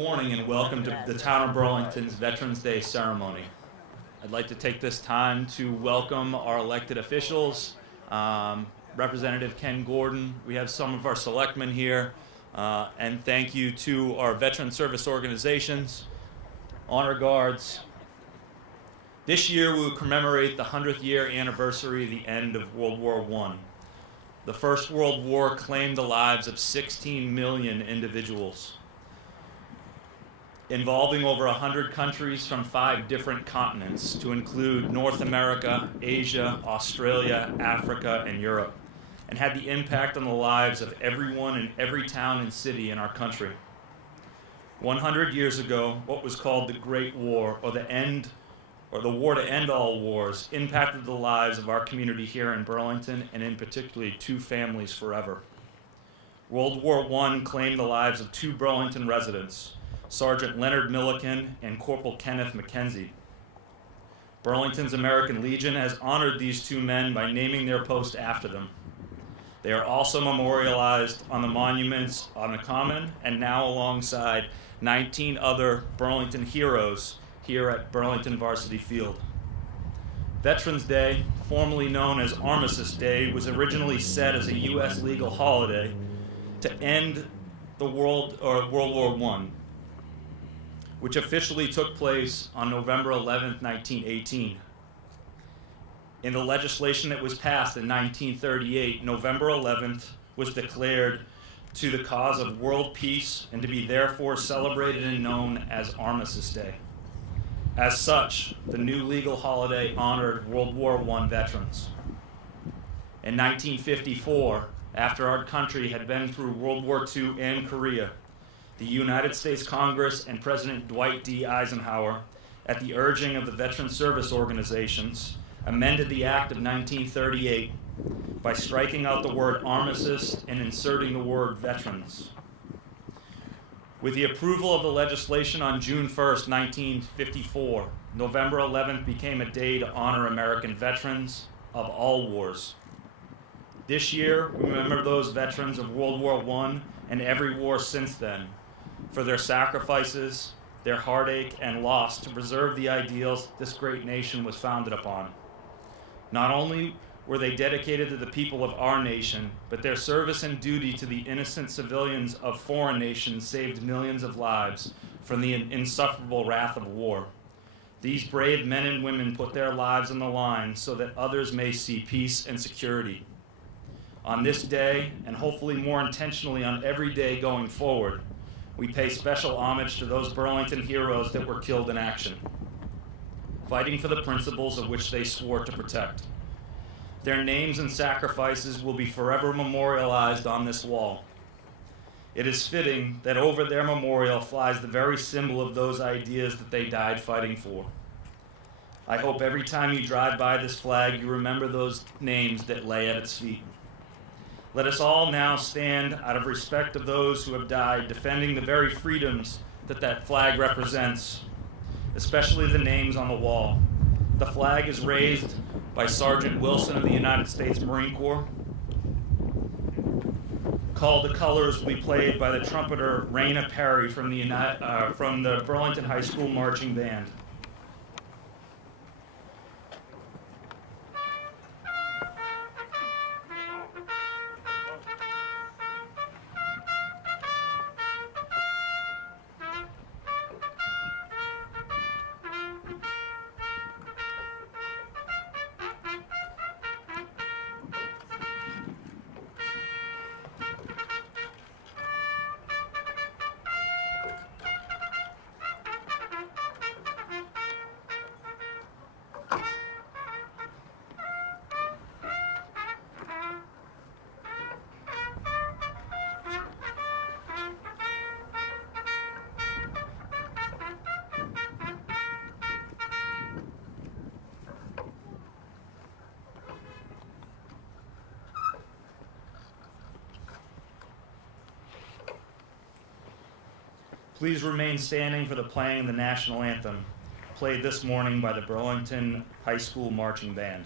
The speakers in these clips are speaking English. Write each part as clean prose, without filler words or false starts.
morning and welcome to the Town of Burlington's Veterans Day ceremony. I'd like to take this time to welcome our elected officials, Representative Ken Gordon. We have some of our selectmen here, and thank you to our veteran service organizations, honor guards. This year we will commemorate the 100th year anniversary of the end of World War I. The First World War claimed the lives of 16 million individuals, involving over 100 countries from 5 different continents, to include North America, Asia, Australia, Africa, and Europe, and had the impact on the lives of everyone in every town and city in our country. 100 years ago, what was called the Great War, or the war to end all wars, impacted the lives of our community here in Burlington, and in particularly 2 families forever. World War I claimed the lives of 2 Burlington residents, Sergeant Leonard Milliken and Corporal Kenneth McKenzie. Burlington's American Legion has honored these 2 men by naming their post after them. They are also memorialized on the monuments on the Common, and now alongside 19 other Burlington heroes here at Burlington Varsity Field. Veterans Day, formerly known as Armistice Day, was originally set as a U.S. legal holiday to end the World War I, which officially took place on November 11, 1918. In the legislation that was passed in 1938, November 11th was declared to the cause of world peace and to be therefore celebrated and known as Armistice Day. As such, the new legal holiday honored World War I veterans. In 1954, after our country had been through World War II and Korea, the United States Congress and President Dwight D. Eisenhower, at the urging of the veteran service organizations, amended the Act of 1938 by striking out the word armistice and inserting the word veterans. With the approval of the legislation on June 1st, 1954, November 11th became a day to honor American veterans of all wars. This year, we remember those veterans of World War I and every war since then, for their sacrifices, their heartache, and loss to preserve the ideals this great nation was founded upon. Not only were they dedicated to the people of our nation, but their service and duty to the innocent civilians of foreign nations saved millions of lives from the insufferable wrath of war. These brave men and women put their lives on the line so that others may see peace and security. On this day, and hopefully more intentionally on every day going forward, we pay special homage to those Burlington heroes that were killed in action, fighting for the principles of which they swore to protect. Their names and sacrifices will be forever memorialized on this wall. It is fitting that over their memorial flies the very symbol of those ideas that they died fighting for. I hope every time you drive by this flag, you remember those names that lay at its feet. Let us all now stand out of respect of those who have died defending the very freedoms that that flag represents, especially the names on the wall. The flag is raised by Sergeant Wilson of the United States Marine Corps. Call to Colors will be played by the trumpeter Raina Perry from the Burlington High School Marching Band. Please remain standing for the playing of the national anthem, played this morning by the Burlington High School Marching Band.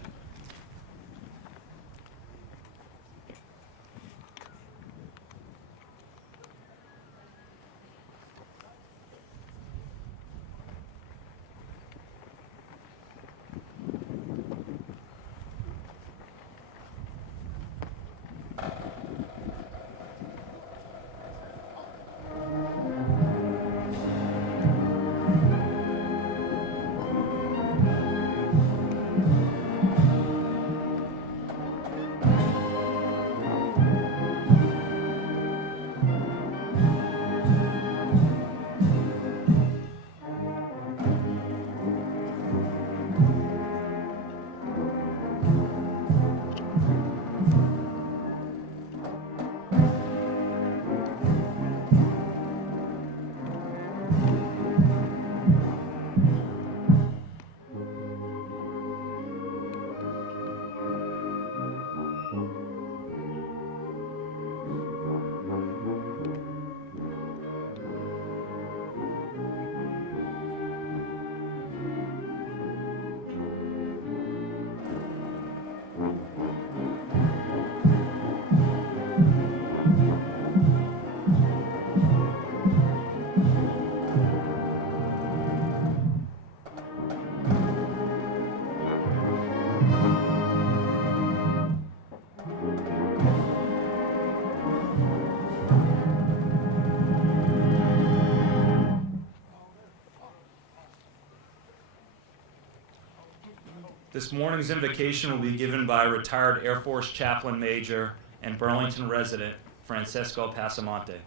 This morning's invocation will be given by retired Air Force Chaplain Major and Burlington resident, Francesco Passamonte.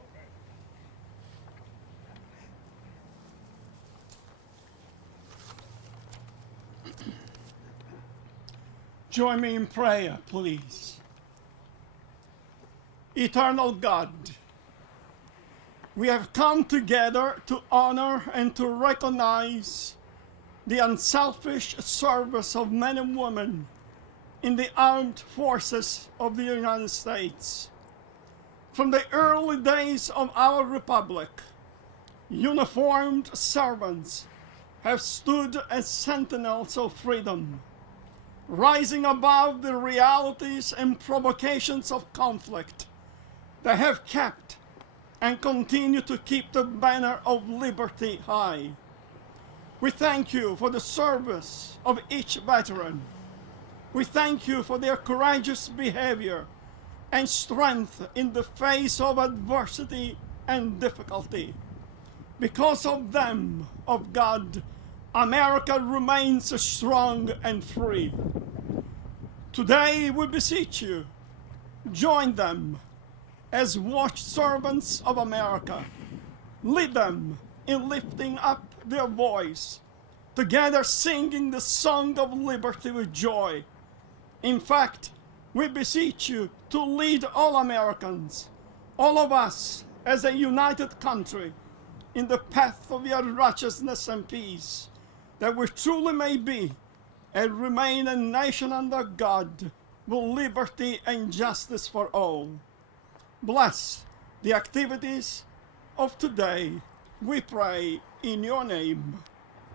Join me in prayer, please. Eternal God, we have come together to honor and to recognize the unselfish service of men and women in the armed forces of the United States. From the early days of our republic, uniformed servants have stood as sentinels of freedom, rising above the realities and provocations of conflict. They have kept and continue to keep the banner of liberty high. We thank you for the service of each veteran. We thank you for their courageous behavior and strength in the face of adversity and difficulty. Because of them, of God, America remains strong and free. Today we beseech you, join them as watch servants of America. Lead them in lifting up their voice, together singing the song of liberty with joy. In fact, we beseech you to lead all Americans, all of us as a united country, in the path of your righteousness and peace, that we truly may be and remain a nation under God, with liberty and justice for all. Bless the activities of today, we pray in your name.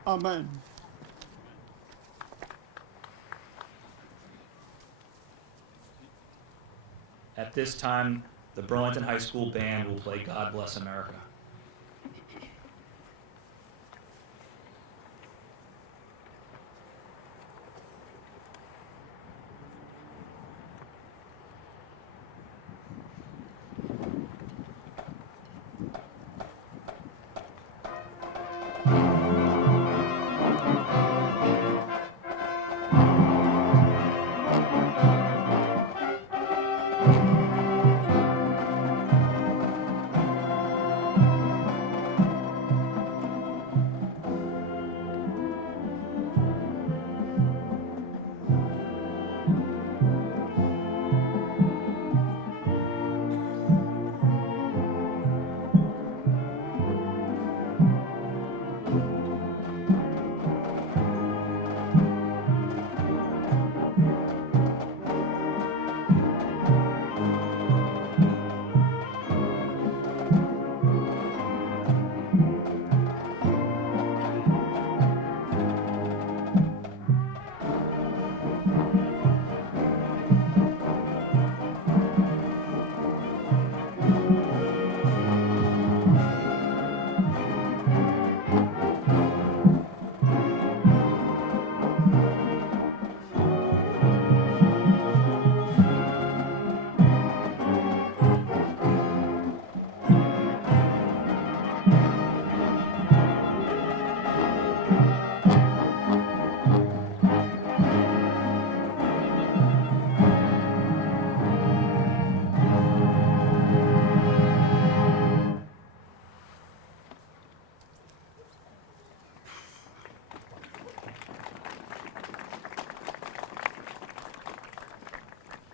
Amen. At this time, the Burlington High School Band will play God Bless America.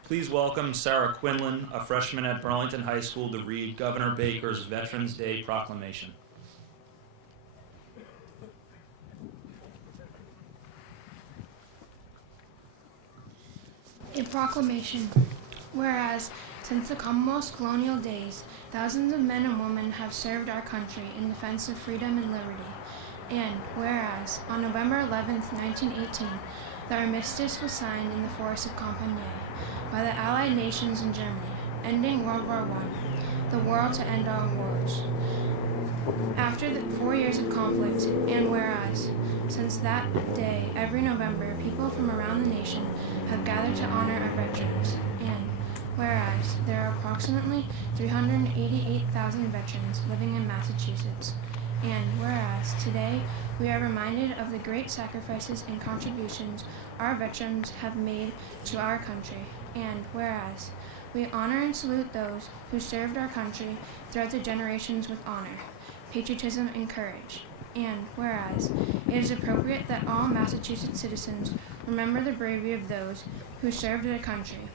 Please welcome Sarah Quinlan, a freshman at Burlington High School, to read Governor Baker's Veterans Day Proclamation. A proclamation. Whereas, since the Commonwealth's colonial days, thousands of men and women have served our country in defense of freedom and liberty. And whereas, on November 11, 1918, the armistice was signed in the forest of Compiègne by the Allied nations in Germany, ending World War I, the war to end all wars. After the 4 years of conflict, and whereas, since that day, every November, people from around the nation have gathered to honor our veterans, and whereas there are approximately 388,000 veterans living in Massachusetts, And whereas today we are reminded of the great sacrifices and contributions our veterans have made to our country, and whereas we honor and salute those who served our country throughout the generations with honor, patriotism, and courage. And whereas it is appropriate that all Massachusetts citizens remember the bravery of those who served their country,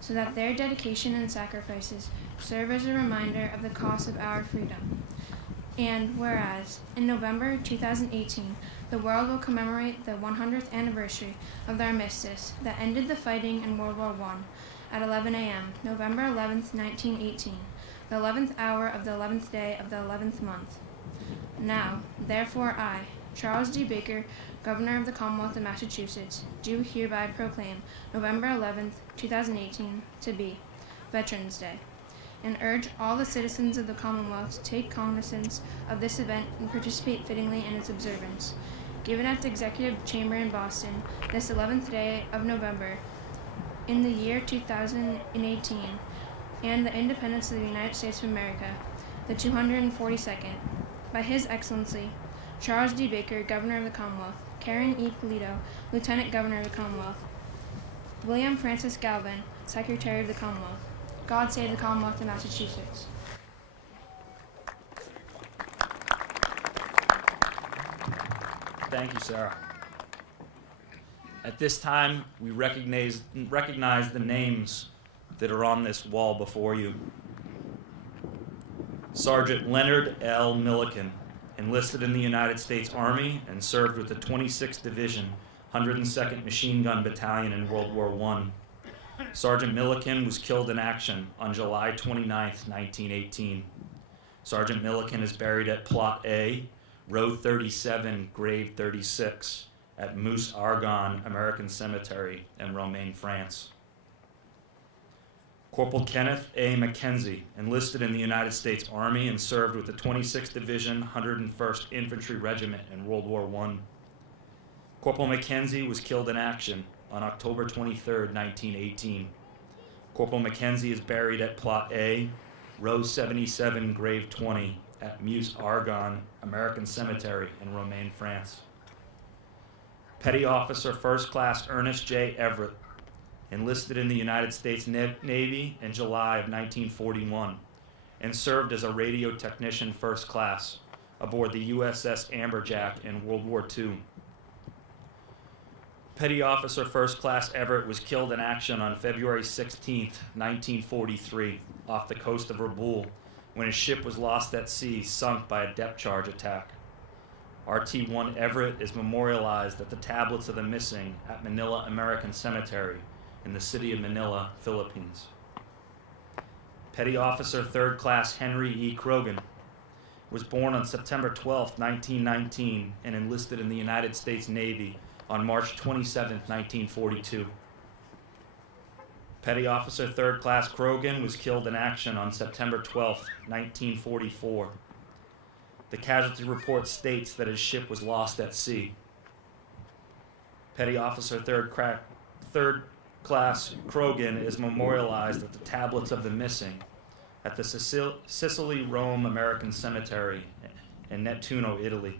so that their dedication and sacrifices serve as a reminder of the cost of our freedom. And whereas in November 2018, the world will commemorate the 100th anniversary of the armistice that ended the fighting in World War I at 11 a.m., November 11th, 1918, the 11th hour of the 11th day of the 11th month. Now, therefore, I, Charles D. Baker, Governor of the Commonwealth of Massachusetts, do hereby proclaim November 11th, 2018 to be Veterans Day, and urge all the citizens of the Commonwealth to take cognizance of this event and participate fittingly in its observance. Given at the Executive Chamber in Boston, this 11th day of November, in the year 2018, and the independence of the United States of America, the 242nd, by His Excellency, Charles D. Baker, Governor of the Commonwealth, Karen E. Polito, Lieutenant Governor of the Commonwealth, William Francis Galvin, Secretary of the Commonwealth. God save the Commonwealth of Massachusetts. Thank you, Sarah. At this time, we recognize the names that are on this wall before you. Sergeant Leonard L. Milliken, enlisted in the United States Army and served with the 26th Division, 102nd Machine Gun Battalion in World War I. Sergeant Milliken was killed in action on July 29, 1918. Sergeant Milliken is buried at Plot A, Row 37, Grave 36, at Moose Argonne American Cemetery in Romaine, France. Corporal Kenneth A. McKenzie, enlisted in the United States Army and served with the 26th Division, 101st Infantry Regiment in World War I. Corporal McKenzie was killed in action on October 23, 1918. Corporal McKenzie is buried at Plot A, Row 77, Grave 20, at Meuse Argonne American Cemetery in Romaine, France. Petty Officer First Class Ernest J. Everett, enlisted in the United States Navy in July of 1941 and served as a radio technician first class aboard the USS Amberjack in World War II. Petty Officer First Class Everett was killed in action on February 16, 1943, off the coast of Rabaul when his ship was lost at sea, sunk by a depth charge attack. RT-1 Everett is memorialized at the Tablets of the Missing at Manila American Cemetery in the city of Manila, Philippines. Petty Officer Third Class Henry E. Krogan was born on September 12, 1919, and enlisted in the United States Navy on March 27, 1942. Petty Officer Third Class Krogan was killed in action on September 12, 1944. The casualty report states that his ship was lost at sea. Petty Officer Third Class Krogan is memorialized at the Tablets of the Missing at the Sicily Rome American Cemetery in Nettuno, Italy.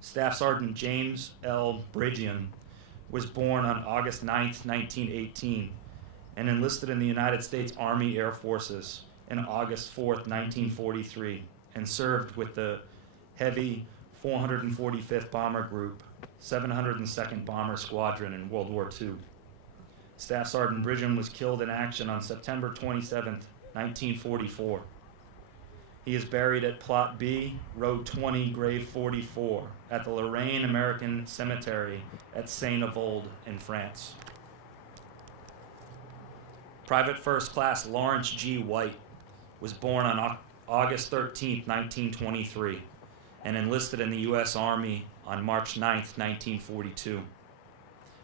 Staff Sergeant James L. Bridgian was born on August 9, 1918, and enlisted in the United States Army Air Forces on August 4, 1943, and served with the Heavy 445th Bomber Group, 702nd Bomber Squadron in World War II. Staff Sergeant Bridgian was killed in action on September 27, 1944. He is buried at Plot B, Road 20, Grave 44, at the Lorraine American Cemetery at Saint-Avold in France. Private First Class Lawrence G. White was born on August 13, 1923, and enlisted in the U.S. Army on March 9, 1942,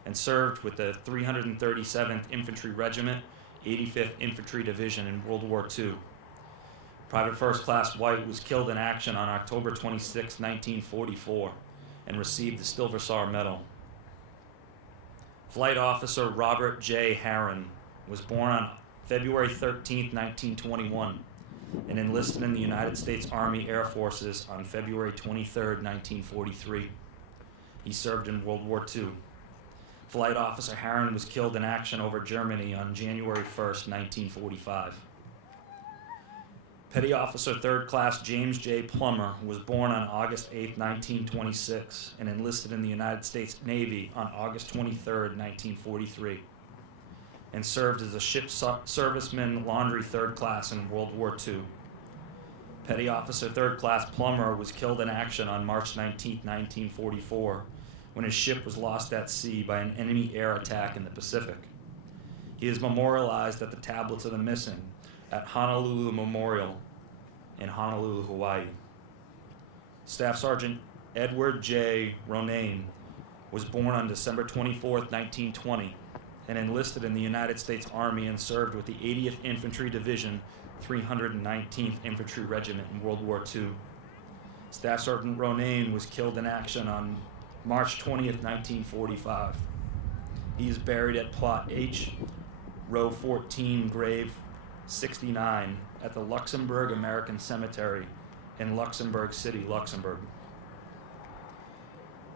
and served with the 337th Infantry Regiment, 85th Infantry Division in World War II. Private First Class White was killed in action on October 26, 1944, and received the Silver Star Medal. Flight Officer Robert J. Harron was born on February 13, 1921, and enlisted in the United States Army Air Forces on February 23, 1943. He served in World War II. Flight Officer Harron was killed in action over Germany on January 1, 1945. Petty Officer 3rd Class James J. Plummer was born on August 8, 1926, and enlisted in the United States Navy on August 23, 1943, and served as a ship serviceman laundry 3rd Class in World War II. Petty Officer 3rd Class Plummer was killed in action on March 19, 1944, when his ship was lost at sea by an enemy air attack in the Pacific. He is memorialized at the Tablets of the Missing at Honolulu Memorial in Honolulu, Hawaii. Staff Sergeant Edward J. Ronayne was born on December 24, 1920, and enlisted in the United States Army and served with the 80th Infantry Division, 319th Infantry Regiment in World War II. Staff Sergeant Ronayne was killed in action on March 20th, 1945. He is buried at Plot H, Row 14, Grave 69 at the Luxembourg American Cemetery in Luxembourg City, Luxembourg.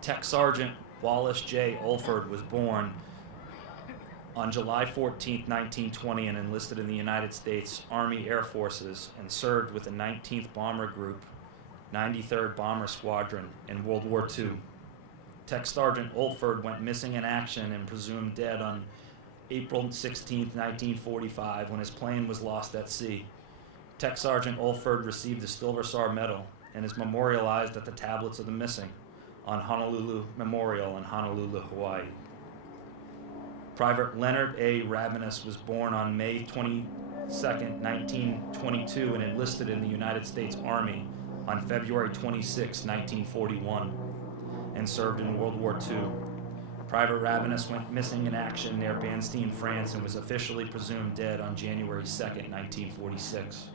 Tech Sergeant Wallace J. Olford was born on July 14, 1920, and enlisted in the United States Army Air Forces and served with the 19th Bomber Group, 93rd Bomber Squadron in World War II. Tech Sergeant Olford went missing in action and presumed dead on April 16, 1945, when his plane was lost at sea. Tech Sergeant Olford received the Silver Star Medal and is memorialized at the Tablets of the Missing on Honolulu Memorial in Honolulu, Hawaii. Private Leonard A. Ravenous was born on May 22, 1922, and enlisted in the United States Army on February 26, 1941, and served in World War II. Private Ravenous went missing in action near Banstein, France, and was officially presumed dead on January 2, 1946.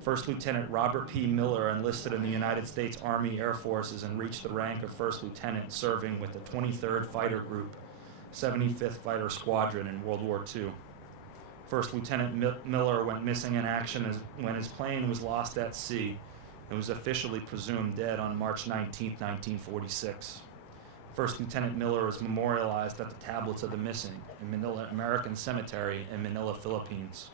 First Lieutenant Robert P. Miller enlisted in the United States Army Air Forces and reached the rank of First Lieutenant, serving with the 23rd Fighter Group, 75th Fighter Squadron in World War II. First Lieutenant Miller went missing in action when his plane was lost at sea and was officially presumed dead on March 19, 1946. First Lieutenant Miller is memorialized at the Tablets of the Missing in Manila American Cemetery in Manila, Philippines.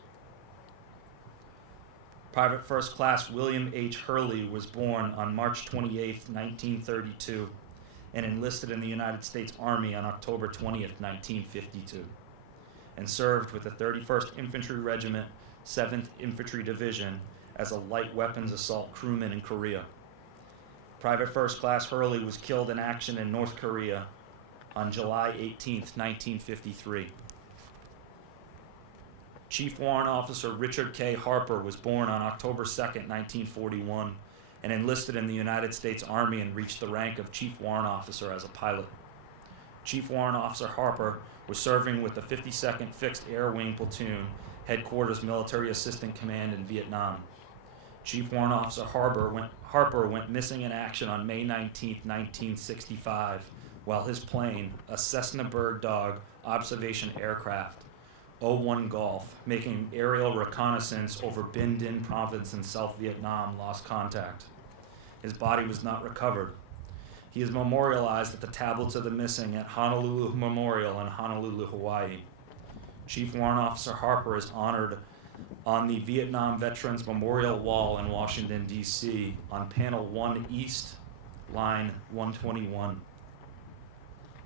Private First Class William H. Hurley was born on March 28, 1932, and enlisted in the United States Army on October 20, 1952, and served with the 31st Infantry Regiment, 7th Infantry Division as a light weapons assault crewman in Korea. Private First Class Hurley was killed in action in North Korea on July 18, 1953. Chief Warrant Officer Richard K. Harper was born on October 2, 1941, and enlisted in the United States Army and reached the rank of Chief Warrant Officer as a pilot. Chief Warrant Officer Harper was serving with the 52nd Fixed Air Wing Platoon, Headquarters Military Assistant Command in Vietnam. Chief Warrant Officer Harper went missing in action on May 19, 1965, while his plane, a Cessna Bird Dog observation aircraft, 01 Golf, making aerial reconnaissance over Binh Dinh province in South Vietnam, lost contact. His body was not recovered. He is memorialized at the Tablets of the Missing at Honolulu Memorial in Honolulu, Hawaii. Chief Warrant Officer Harper is honored on the Vietnam Veterans Memorial Wall in Washington, D.C. on Panel 1 East, Line 121.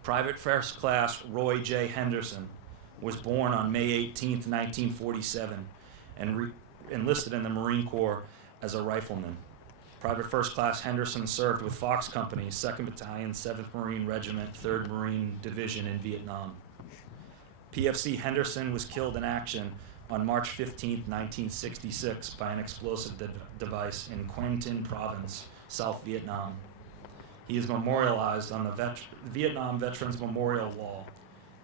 Private First Class Roy J. Henderson was born on May 18, 1947, and enlisted in the Marine Corps as a rifleman. Private First Class Henderson served with Fox Company, 2nd Battalion, 7th Marine Regiment, 3rd Marine Division in Vietnam. PFC Henderson was killed in action on March 15, 1966, by an explosive device in Quang Tinh Province, South Vietnam. He is memorialized on the Vietnam Veterans Memorial Wall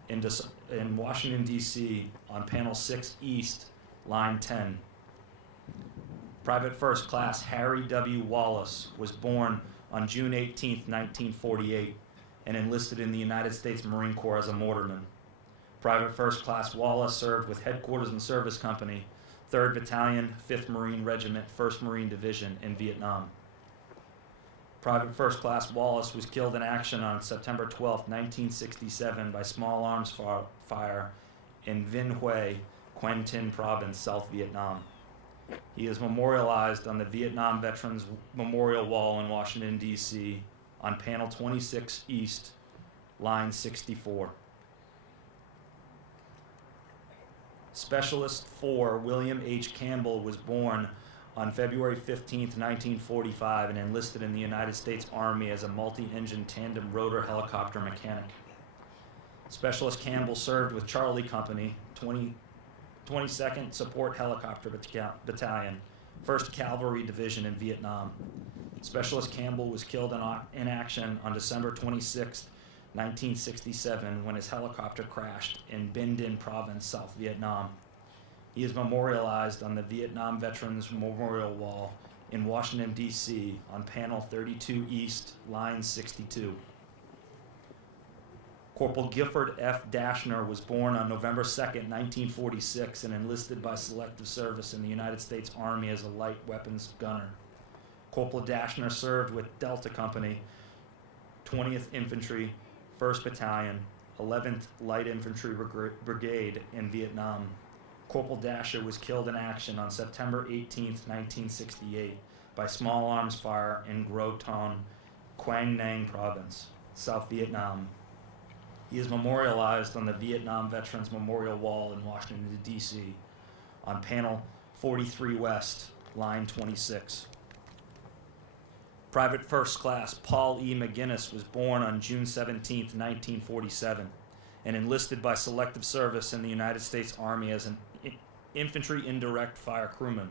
in Washington, D.C. on Panel 6 East, Line 10. Private First Class Harry W. Wallace was born on June 18, 1948, and enlisted in the United States Marine Corps as a mortarman. Private First Class Wallace served with Headquarters and Service Company, 3rd Battalion, 5th Marine Regiment, 1st Marine Division in Vietnam. Private First Class Wallace was killed in action on September 12, 1967 by small arms fire in Vinh Huy, Quang Tinh Province, South Vietnam. He is memorialized on the Vietnam Veterans Memorial Wall in Washington, D.C. on panel 26 East, line 64. Specialist 4 William H. Campbell was born on February 15, 1945, and enlisted in the United States Army as a multi-engine tandem rotor helicopter mechanic. Specialist Campbell served with Charlie Company, 22nd Support Helicopter Battalion, 1st Cavalry Division in Vietnam. Specialist Campbell was killed in action on December 26, 1967, when his helicopter crashed in Binh Dinh Province, South Vietnam. He is memorialized on the Vietnam Veterans Memorial Wall in Washington, D.C. on panel 32 East, line 62. Corporal Gifford F. Dashner was born on November 2, 1946, and enlisted by selective service in the United States Army as a light weapons gunner. Corporal Dashner served with Delta Company, 20th Infantry, 1st Battalion, 11th Light Infantry Brigade in Vietnam. Corporal Dasher was killed in action on September 18, 1968, by small arms fire in Gro Ton, Quang Nang Province, South Vietnam. He is memorialized on the Vietnam Veterans Memorial Wall in Washington, D.C. on panel 43 West, line 26. Private First Class Paul E. McGinnis was born on June 17, 1947, and enlisted by selective service in the United States Army as an infantry indirect fire crewman.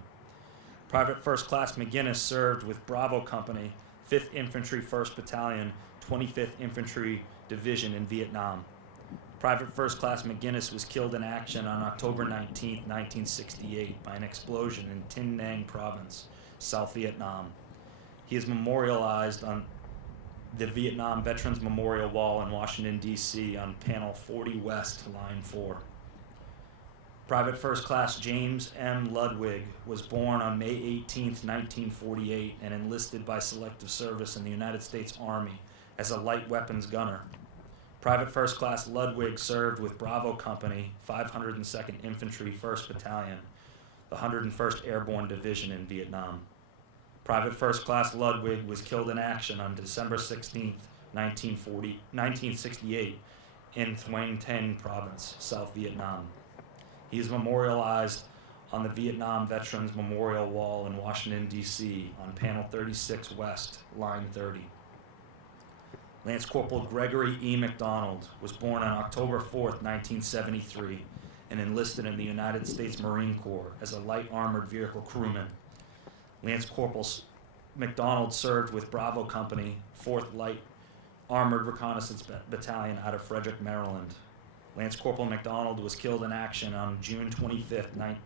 Private First Class McGinnis served with Bravo Company, 5th Infantry 1st Battalion, 25th Infantry Division in Vietnam. Private First Class McGinnis was killed in action on October 19, 1968 by an explosion in Tinh Nang Province, South Vietnam. He is memorialized on the Vietnam Veterans Memorial Wall in Washington, D.C. on panel 40 West, line 4. Private First Class James M. Ludwig was born on May 18, 1948, and enlisted by selective service in the United States Army as a light weapons gunner. Private First Class Ludwig served with Bravo Company, 502nd Infantry, 1st Battalion, the 101st Airborne Division in Vietnam. Private First Class Ludwig was killed in action on December 16, 1968, in Nguyen Thanh Province, South Vietnam. He is memorialized on the Vietnam Veterans Memorial Wall in Washington, D.C. on panel 36 West, line 30. Lance Corporal Gregory E. McDonald was born on October 4, 1973, and enlisted in the United States Marine Corps as a light armored vehicle crewman. Lance Corporal McDonald served with Bravo Company, 4th Light Armored Reconnaissance Battalion out of Frederick, Maryland. Lance Corporal McDonald was killed in action on June 25,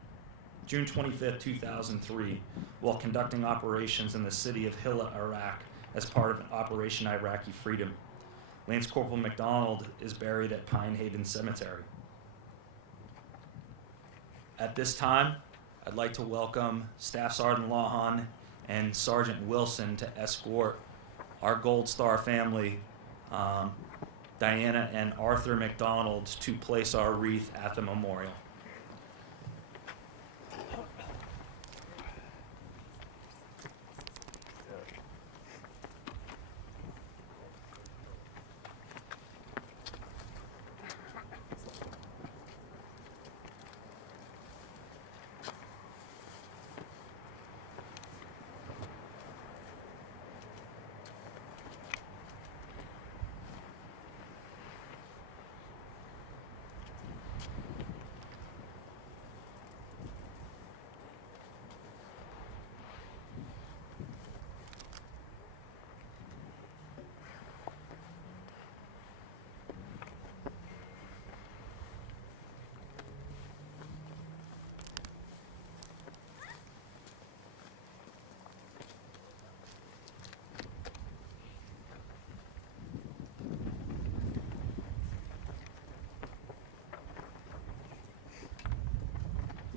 2003, while conducting operations in the city of Hilla, Iraq, as part of Operation Iraqi Freedom. Lance Corporal McDonald is buried at Pine Haven Cemetery. At this time, I'd like to welcome Staff Sergeant Lawhon and Sergeant Wilson to escort our Gold Star family, Diana and Arthur McDonald, to place our wreath at the memorial.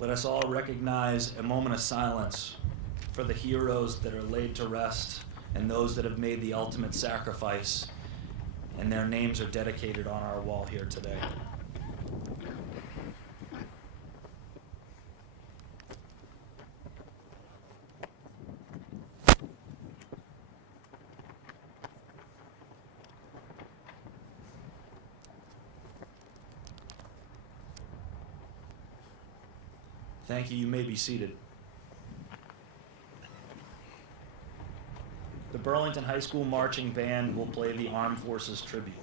Let us all recognize a moment of silence for the heroes that are laid to rest and those that have made the ultimate sacrifice, and their names are dedicated on our wall here today. Thank you. You may be seated. The Burlington High School Marching Band will play the Armed Forces Tribute.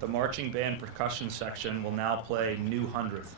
The marching band percussion section will now play New Hundredth.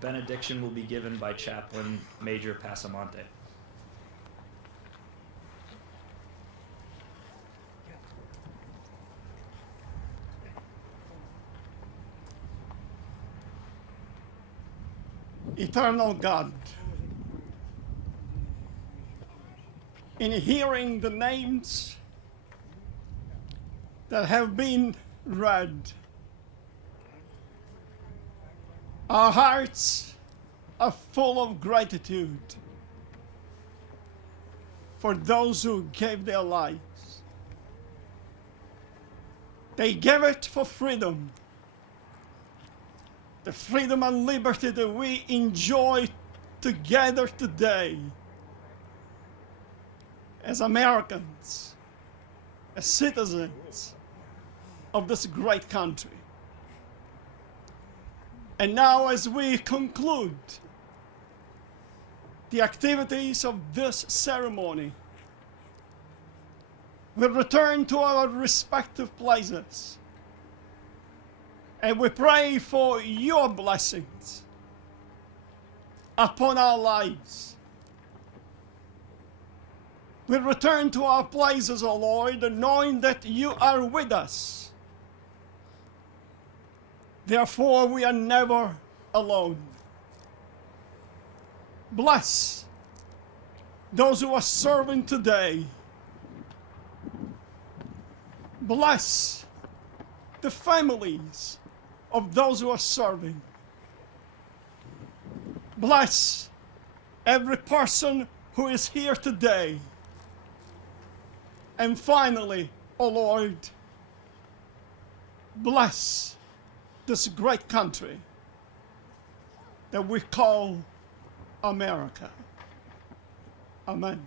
benediction will be given by Chaplain Major Pasamonte. Eternal God, in hearing the names that have been read, our hearts are full of gratitude for those who gave their lives. They gave it for freedom, the freedom and liberty that we enjoy together today as Americans, as citizens of this great country. And now, as we conclude the activities of this ceremony, we return to our respective places and we pray for your blessings upon our lives. We return to our places, O Lord, knowing that you are with us. Therefore, we are never alone. Bless those who are serving today. Bless the families of those who are serving. Bless every person who is here today. And finally, O Lord, bless this great country that we call America. Amen.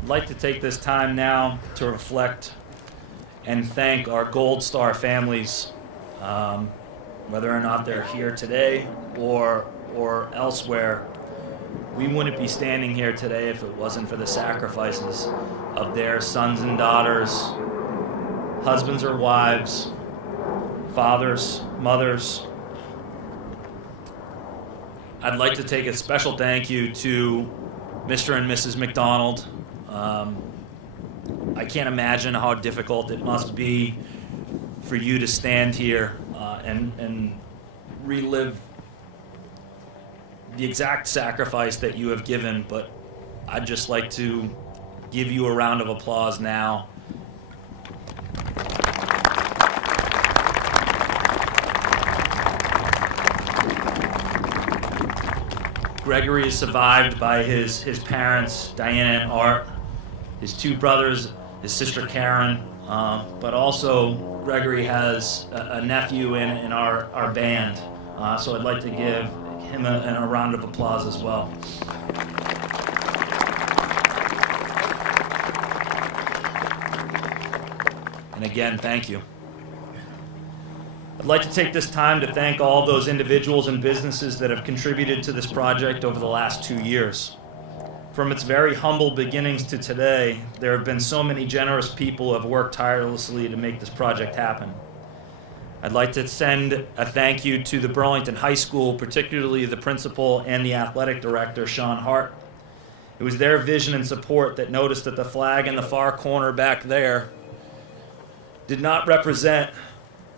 I'd like to take this time now to reflect and thank our Gold Star families, whether or not they're here today or elsewhere. We wouldn't be standing here today if it wasn't for the sacrifices of their sons and daughters, husbands or wives, fathers, mothers. I'd like to take a special thank you to Mr. and Mrs. McDonald. I can't imagine how difficult it must be for you to stand here and relive the exact sacrifice that you have given, but I'd just like to give you a round of applause now. Gregory is survived by his parents, Diana and Art, his two brothers, his sister Karen, but also Gregory has a nephew in our band. So I'd like to give him a round of applause as well. And again, thank you. I'd like to take this time to thank all those individuals and businesses that have contributed to this project over the last 2 years. From its very humble beginnings to today, there have been so many generous people who have worked tirelessly to make this project happen. I'd like to send a thank you to the Burlington High School, particularly the principal and the athletic director, Sean Hart. It was their vision and support that noticed that the flag in the far corner back there did not represent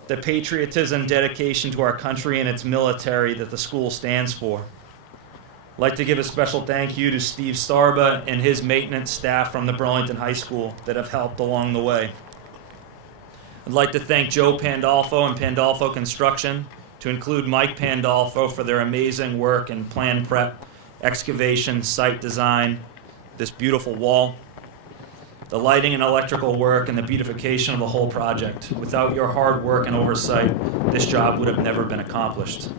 the patriotism, dedication to our country and its military that the school stands for. I'd like to give a special thank you to Steve Starba and his maintenance staff from the Burlington High School that have helped along the way. I'd like to thank Joe Pandolfo and Pandolfo Construction, to include Mike Pandolfo for their amazing work in plan prep, excavation, site design, this beautiful wall, the lighting and electrical work, and the beautification of the whole project. Without your hard work and oversight, this job would have never been accomplished.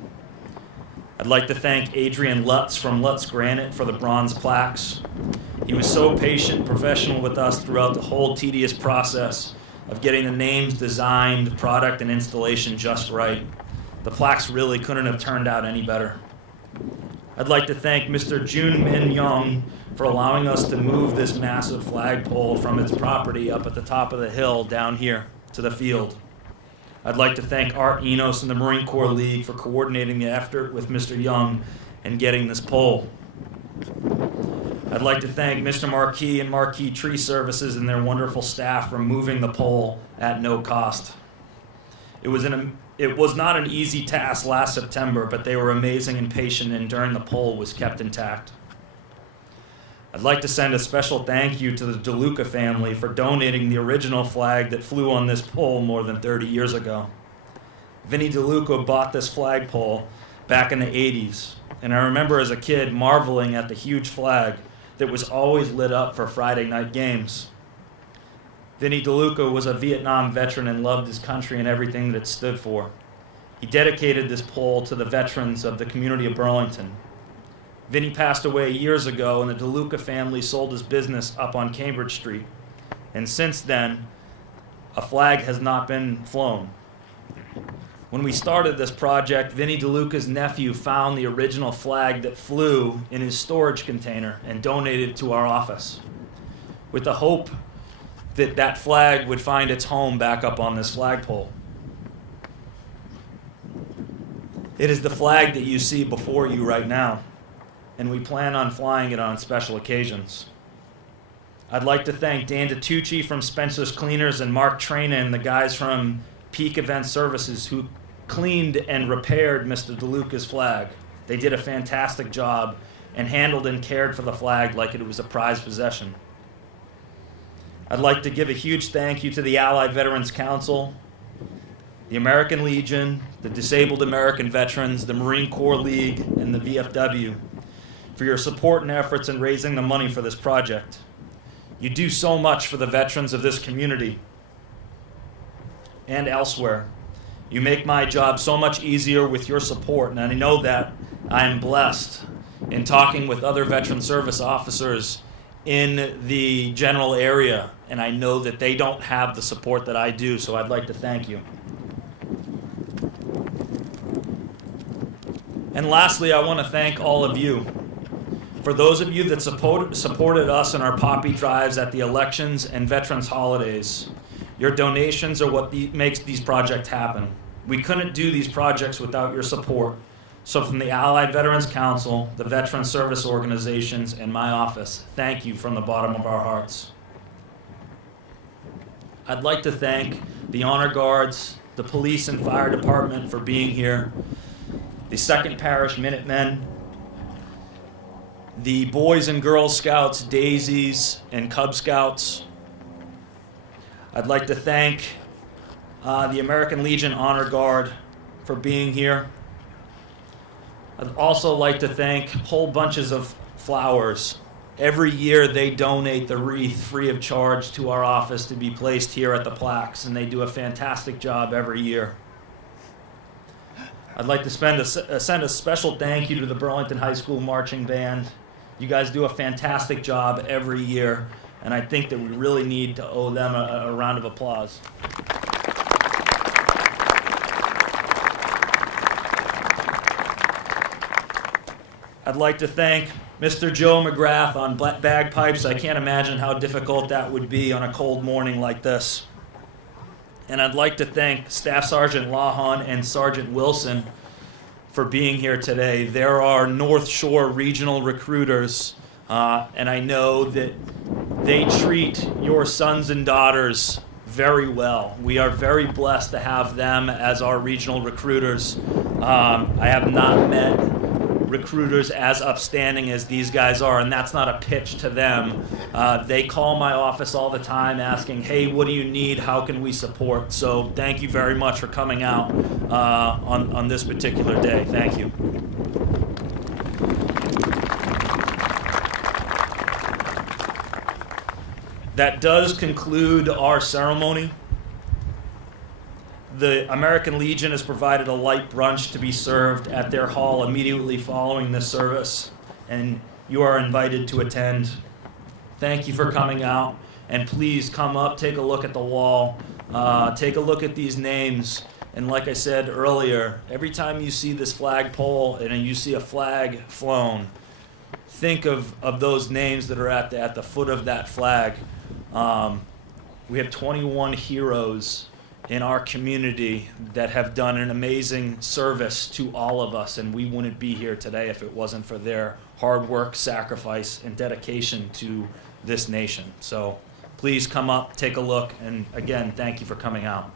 I'd like to thank Adrian Lutz from Lutz Granite for the bronze plaques. He was so patient and professional with us throughout the whole tedious process of getting the names designed, product, and installation just right. The plaques really couldn't have turned out any better. I'd like to thank Mr. Jun Min Young for allowing us to move this massive flagpole from its property up at the top of the hill down here to the field. I'd like to thank Art Enos and the Marine Corps League for coordinating the effort with Mr. Young and getting this pole. I'd like to thank Mr. Marquis and Marquis Tree Services and their wonderful staff for moving the pole at no cost. It was not an easy task last September, but they were amazing and patient, and ensuring the pole was kept intact. I'd like to send a special thank you to the DeLuca family for donating the original flag that flew on this pole more than 30 years ago. Vinny DeLuca bought this flagpole back in the 80s, and I remember as a kid marveling at the huge flag that was always lit up for Friday night games. Vinny DeLuca was a Vietnam veteran and loved his country and everything that it stood for. He dedicated this pole to the veterans of the community of Burlington. Vinny passed away years ago, and the DeLuca family sold his business up on Cambridge Street. And since then, a flag has not been flown. When we started this project, Vinny DeLuca's nephew found the original flag that flew in his storage container and donated it to our office, with the hope that that flag would find its home back up on this flagpole. It is the flag that you see before you right now, and we plan on flying it on special occasions. I'd like to thank Dan DiTucci from Spencer's Cleaners and Mark Trena and the guys from Peak Event Services who cleaned and repaired Mr. DeLuca's flag. They did a fantastic job and handled and cared for the flag like it was a prized possession. I'd like to give a huge thank you to the Allied Veterans Council, the American Legion, the Disabled American Veterans, the Marine Corps League, and the VFW for your support and efforts in raising the money for this project. You do so much for the veterans of this community and elsewhere. You make my job so much easier with your support, and I know that I am blessed in talking with other veteran service officers in the general area, and I know that they don't have the support that I do, so I'd like to thank you. And lastly, I want to thank all of you. For those of you that supported us in our poppy drives at the elections and veterans holidays, your donations are what makes these projects happen. We couldn't do these projects without your support. So from the Allied Veterans Council, the Veteran Service Organizations, and my office, thank you from the bottom of our hearts. I'd like to thank the Honor Guards, the Police and Fire Department for being here, the 2nd Parish Minutemen, the Boys and Girls Scouts, Daisies, and Cub Scouts. I'd like to thank the American Legion Honor Guard for being here. I'd also like to thank whole bunches of flowers. Every year they donate the wreath free of charge to our office to be placed here at the plaques, and they do a fantastic job every year. I'd like to send a special thank you to the Burlington High School Marching Band. You guys do a fantastic job every year, and I think that we really need to owe them a round of applause. I'd like to thank Mr. Joe McGrath on bagpipes. I can't imagine how difficult that would be on a cold morning like this. And I'd like to thank Staff Sergeant Lahan and Sergeant Wilson for being here today. They're our North Shore regional recruiters, and I know that they treat your sons and daughters very well. We are very blessed to have them as our regional recruiters. I have not met recruiters as upstanding as these guys are, and that's not a pitch to them. They call my office all the time asking, hey, what do you need? How can we support? So thank you very much for coming out on this particular day. Thank you. That does conclude our ceremony. The American Legion has provided a light brunch to be served at their hall immediately following this service, and you are invited to attend. Thank you for coming out, and please come up, take a look at the wall, take a look at these names, and like I said earlier, every time you see this flagpole and you see a flag flown, think of those names that are at the foot of that flag. We have 21 heroes in our community that have done an amazing service to all of us, and we wouldn't be here today if it wasn't for their hard work, sacrifice, and dedication to this nation. So please come up, take a look, and again, thank you for coming out.